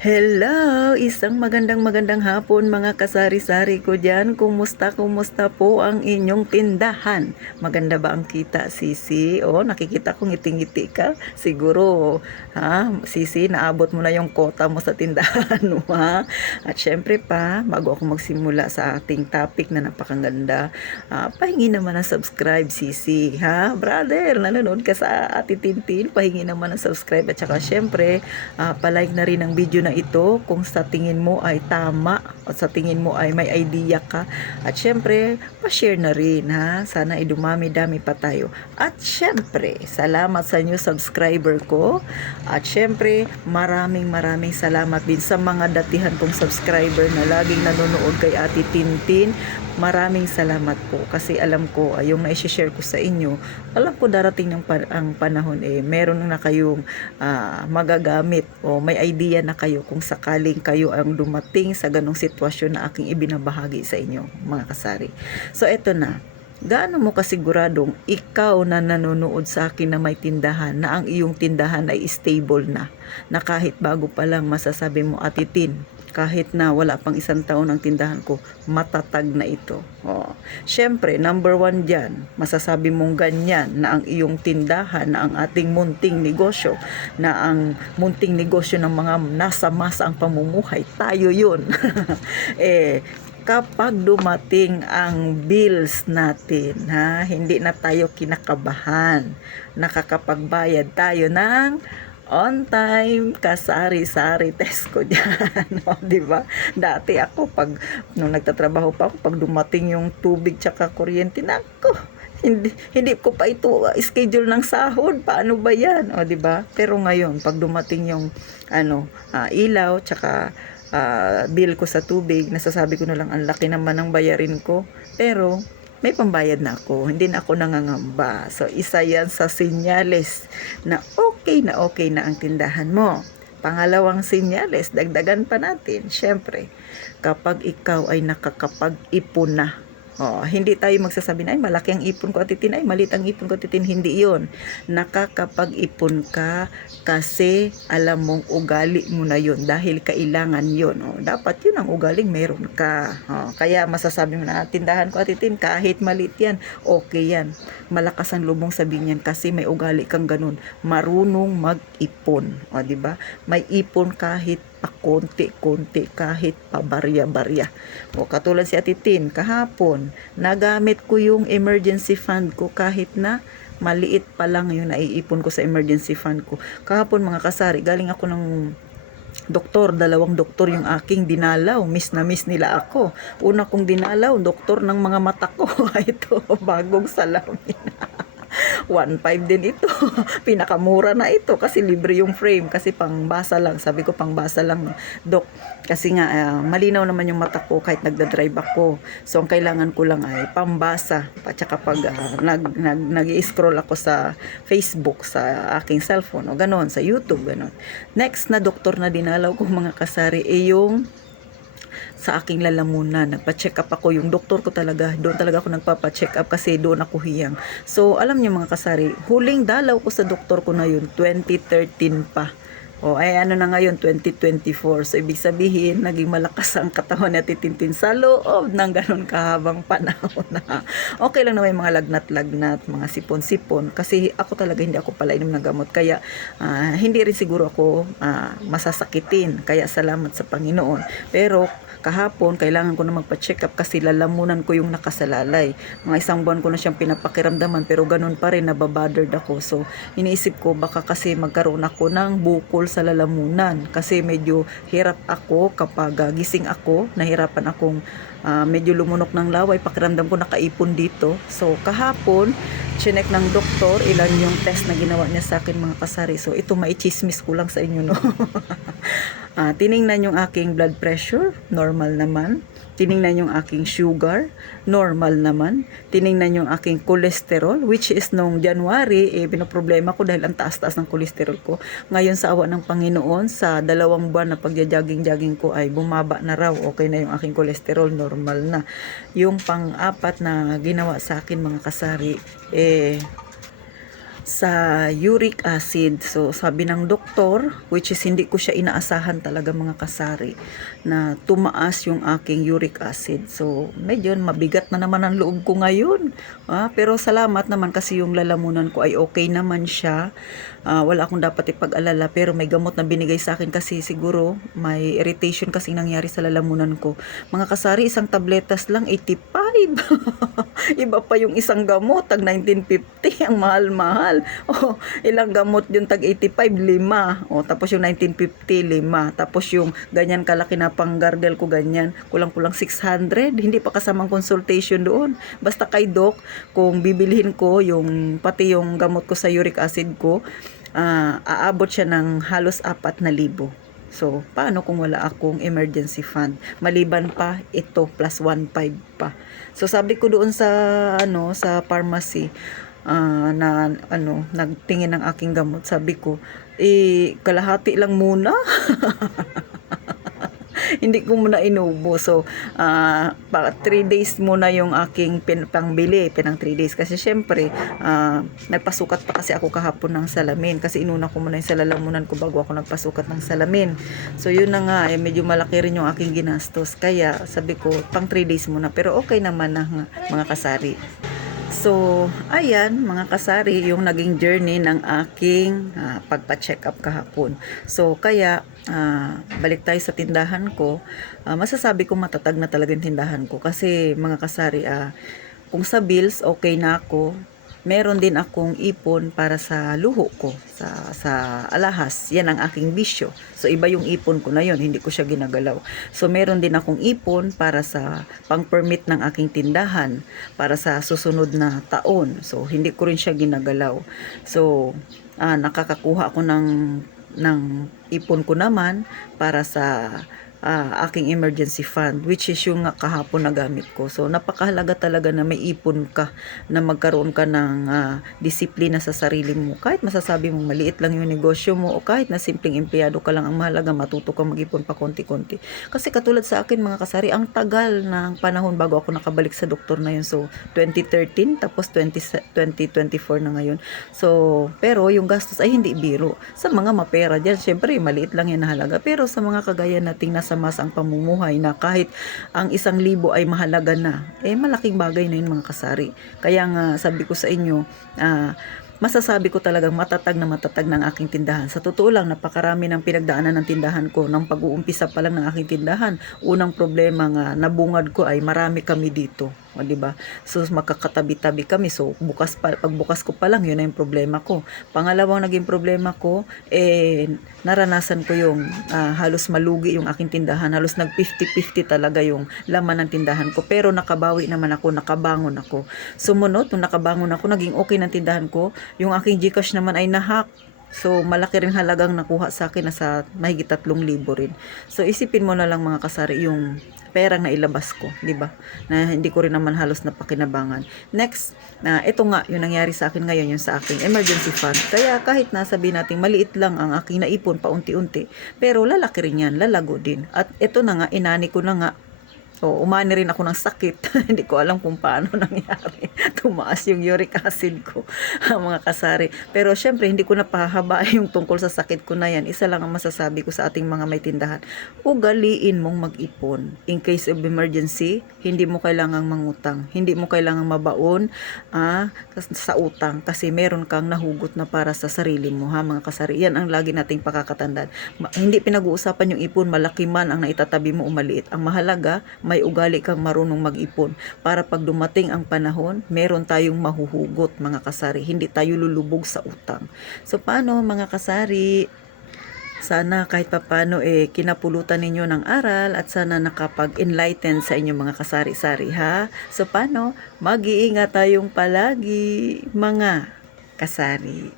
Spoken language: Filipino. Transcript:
Hello! Isang magandang hapon mga kasari-sari ko dyan. Kumusta po ang inyong tindahan? Maganda ba ang kita, Sisi? O, nakikita ko ngiti-ngiti ka. Siguro, Sisi, naabot mo na yung quota mo sa tindahan mo, ha? At syempre pa, bago ako magsimula sa ating topic na napakaganda, pahingi naman ng subscribe, Sisi, ha? Brother, nanonood ka sa Ate Tintin, pahingi naman ng subscribe. At saka syempre, palike na rin ang video na ito kung sa tingin mo ay tama o sa tingin mo ay may idea ka. At syempre, pa-share na rin, ha. Sana ay dumami-dami pa tayo. At syempre, salamat sa new subscriber ko. At syempre, maraming salamat din sa mga datihan kong subscriber na laging nanonood kay Ate Tintin. Maraming salamat po kasi alam ko yung na-share ko sa inyo, alam ko darating ang panahon meron na kayong magagamit o may idea na kayo kung sakaling kayo ang dumating sa ganong sitwasyon na aking ibinabahagi sa inyo, mga kasari. So eto na, gaano mo kasiguradong ikaw na nanonood sa akin na may tindahan na ang iyong tindahan ay stable na kahit bago pa lang masasabi mo, Ate Tin, kahit na wala pang isang taon ang tindahan ko, matatag na ito. Syempre, number one dyan, masasabi mong ganyan na ang iyong tindahan, na ang ating munting negosyo, na ang munting negosyo ng mga nasa masa ang pamumuhay, tayo yun. Kapag dumating ang bills natin, hindi na tayo kinakabahan, nakakapagbayad tayo ng on time, kasari-sari test ko dyan. No, di ba? Dati ako, nung nagtatrabaho pa ako, pag dumating yung tubig tsaka kuryente, nako, hindi ko pa ito schedule ng sahod. Paano ba yan? O, di ba? Pero ngayon, pag dumating yung ilaw tsaka bill ko sa tubig, nasasabi ko na lang, ang laki naman ng bayarin ko. Pero may pambayad na ako, hindi na ako nangangamba. So, isa yan sa senyales na okay na ang tindahan mo. Pangalawang senyales, dagdagan pa natin, syempre, kapag ikaw ay nakakapag-ipon na. Hindi tayo magsasabi na, ay malaki ang ipon ko, Ate Tin, ay maliit ang ipon ko, Ate Tin. Hindi yun. Nakakapag-ipon ka kasi alam mong ugali mo na yun dahil kailangan yun. Dapat yun ang ugaling meron ka. Kaya masasabi mo na, tindahan ko, Ate Tin, kahit maliit yan, okay yan. Malakas ang lubong sabihin yan kasi may ugali kang ganun. Marunong mag-ipon. Diba? May ipon kahit pakonti-konti, kahit pabarya-barya. Katulad si Ate Tin, kahapon, nagamit ko yung emergency fund ko kahit na maliit pa lang yung naiipon ko sa emergency fund ko. Kahapon, mga kasari, galing ako ng doktor, 2 doktor yung aking dinalaw. Miss na miss nila ako. Una kong dinalaw, doktor ng mga mata ko. Ito, bagong salamin. 1.5 din ito. Pinakamura na ito kasi libre yung frame kasi pangbasa lang. Sabi ko pangbasa lang, Dok. Kasi nga malinaw naman yung mata ko kahit nagda-drive ako. So ang kailangan ko lang ay pambasa. At saka pag nag-i-scroll ako sa Facebook sa aking cellphone o ganon, sa YouTube ganon. Next na doktor na dinalaw ko, mga kasari, yung sa aking lalamunan. Nagpa-check up ako. Yung doktor ko talaga, doon talaga ako nagpapa-check up kasi doon ako hiyang. So, alam niyo, mga kasari, huling dalaw ko sa doktor ko na yun, 2013 pa. Ano na ngayon, 2024. So, ibig sabihin, naging malakas ang katawan ni Ate Tintin sa loob ng ganun kahabang panahon na. Okay lang na may mga lagnat-lagnat, mga sipon-sipon. Kasi ako talaga, hindi ako pala inom ng gamot. Kaya, hindi rin siguro ako masasakitin. Kaya, salamat sa Panginoon. Pero, kahapon, kailangan ko na magpa-check up kasi lalamunan ko yung nakasalalay. Mga 1 buwan ko na siyang pinapakiramdaman pero ganun pa rin, nababothered ako. So, iniisip ko baka kasi magkaroon ako ng bukol sa lalamunan kasi medyo hirap ako kapag gising ako, nahirapan akong medyo lumunok ng laway, pakiramdam ko nakaipon dito. So, kahapon, chinek ng doktor, ilan yung test na ginawa niya sa akin, mga kasari. So, ito maichismis ko lang sa inyo, no? Tiningnan yung aking blood pressure, normal naman. Tiningnan yung aking sugar, normal naman. Tiningnan yung aking cholesterol, which is nung January, pinoproblema ko dahil ang taas-taas ng cholesterol ko. Ngayon, sa awa ng Panginoon, sa 2 buwan na pagja-jogging ko ay bumaba na raw. Okay na yung aking cholesterol, normal na. Yung pang-4 na ginawa sa akin, mga kasari, sa uric acid. So sabi ng doktor, which is hindi ko siya inaasahan talaga mga kasari, na tumaas yung aking uric acid. So medyo mabigat na naman ang loob ko ngayon. Pero salamat naman kasi yung lalamunan ko ay okay naman siya. Wala akong dapat ipag-alala, pero may gamot na binigay sa akin kasi siguro may irritation kasi nangyari sa lalamunan ko. Mga kasari, isang tabletas lang 85. Iba pa yung isang gamot tag 1950, ang mahal-mahal. Ilang gamot yung tag 85, 5. Tapos yung 1950, 5. Tapos yung ganyan kalaki na pang-gargle ko, ganyan, kulang-kulang 600. Hindi pa kasamang consultation doon. Basta kay doc, kung bibilihin ko yung pati yung gamot ko sa uric acid ko, aabot siya ng halos 4,000. So, paano kung wala akong emergency fund? Maliban pa ito plus 1,500 pa. So, sabi ko doon sa sa pharmacy na nagtingin ng aking gamot, sabi ko, kalahati lang muna. Hindi ko muna inubo. So, 3 days muna yung aking pangbili, pinang 3 days. Kasi syempre, nagpasukat pa kasi ako kahapon ng salamin. Kasi inuna ko muna yung sa lalamunan ko bago ako nagpasukat ng salamin. So, yun na nga, medyo malaki rin yung aking ginastos. Kaya, sabi ko, pang 3 days muna. Pero okay naman na mga kasari. So, ayan mga kasari, yung naging journey ng aking pagpa-check up kahapon. So, kaya balik tayo sa tindahan ko. Masasabi ko matatag na talaga yung tindahan ko kasi mga kasari, kung sa bills okay na ako. Meron din akong ipon para sa luho ko, sa alahas. Yan ang aking bisyo. So, iba yung ipon ko na yon, hindi ko siya ginagalaw. So, meron din akong ipon para sa pang-permit ng aking tindahan, para sa susunod na taon. So, hindi ko rin siya ginagalaw. So, nakakakuha ako ng ipon ko naman para sa aking emergency fund, which is yung kahapon na gamit ko. So napakahalaga talaga na may ipon ka, na magkaroon ka ng disiplina sa sarili mo. Kahit masasabi mo maliit lang yung negosyo mo, o kahit na simpleng empleyado ka lang, ang mahalaga matuto ka mag-ipon pa konti-konti. Kasi katulad sa akin mga kasari, ang tagal ng panahon bago ako nakabalik sa doktor na yun. So 2013 tapos 2024 na ngayon. So pero yung gastos ay hindi biro. Sa mga mapera dyan, syempre maliit lang yan na halaga. Pero sa mga kagaya nating nasa mas ang pamumuhay, na kahit ang 1,000 ay mahalaga na, malaking bagay na yun mga kasari. Kaya nga sabi ko sa inyo, masasabi ko talagang matatag ng aking tindahan. Sa totoo lang, napakarami ng pinagdaanan ng tindahan ko. Nang pag-uumpisa pa lang ng aking tindahan, unang problema nga nabungad ko ay marami kami dito. Diba? So magkakatabi-tabi kami. So pagbukas ko pa lang, yun na yung problema ko. Pangalawang naging problema ko, naranasan ko yung halos malugi yung aking tindahan. Halos nag 50-50 talaga yung laman ng tindahan ko. Pero nakabawi naman ako, nakabangon ako. Sumunod, nung nakabangon ako, naging okay ng tindahan ko. Yung aking GCash naman ay nahack. So, malaki rin halagang nakuha sa akin, na sa mahigit 3,000 rin. So, isipin mo na lang mga kasari yung perang na ilabas ko, di ba? Na hindi ko rin naman halos napakinabangan. Next, ito nga, yung nangyari sa akin ngayon, yung sa aking emergency fund. Kaya kahit nasabi natin maliit lang ang aking naipon paunti-unti, pero lalaki rin yan, lalago din. At ito na nga, inani ko na nga. So, umani rin ako ng sakit. Hindi ko alam kung paano nangyari. Tumaas yung uric acid ko, mga kasari. Pero syempre, hindi ko napahaba yung tungkol sa sakit ko na yan. Isa lang ang masasabi ko sa ating mga may tindahan. Ugaliin mong mag-ipon. In case of emergency, hindi mo kailangang mangutang. Hindi mo kailangang mabaon sa utang. Kasi meron kang nahugot na para sa sarili mo, mga kasari. Yan ang lagi nating pakakatandaan. Hindi pinag-uusapan yung ipon, malaki man ang naitatabi mo o maliit. Ang mahalaga, may ugali kang marunong mag-ipon para pag dumating ang panahon, meron tayong mahuhugot mga kasari. Hindi tayo lulubog sa utang. So paano mga kasari? Sana kahit papano kinapulutan ninyo ng aral at sana nakapag-enlighten sa inyo mga kasari-sari ha. So paano? Mag-iingat tayong palagi mga kasari.